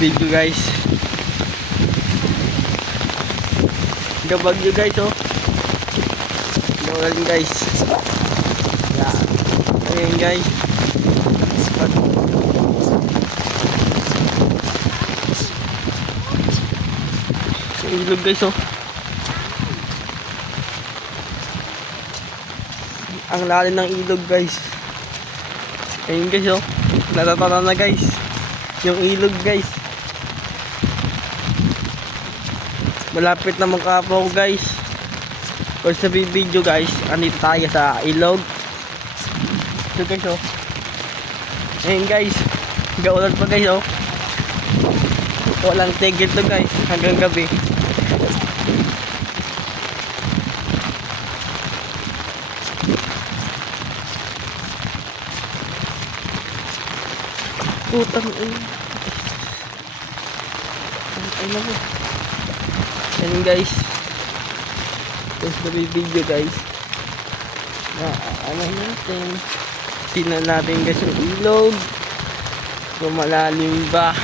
video guys. Gabagyo guys oh. Gawalan guys. Yan. Ayan guys. Ilog guys oh. Ang lalim ng ilog guys. Ayun guys oh. Natatana na guys yung ilog guys. Malapit na magkapaw guys. For sa video guys, andito tayo sa ilog. Ito guys oh. Ayun guys, gaulan pa guys oh. Walang tigil to guys hanggang gabi. Putang ina. Ay naku. Yan guys. Tapos na video guys. Ano natin. Tingnan natin guys yung ilog. Kung malalim ba.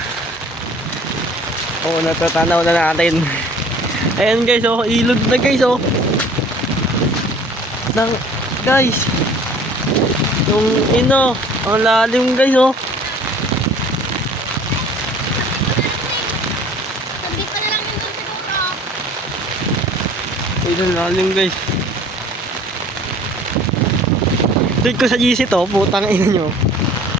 Oo, natatanaw na natin. Ayan guys oh. Ilog na guys oh. Guys. Yung ang lalim guys oh. Ayun lalim guys. Take ko sa GC to, putang ina nyo.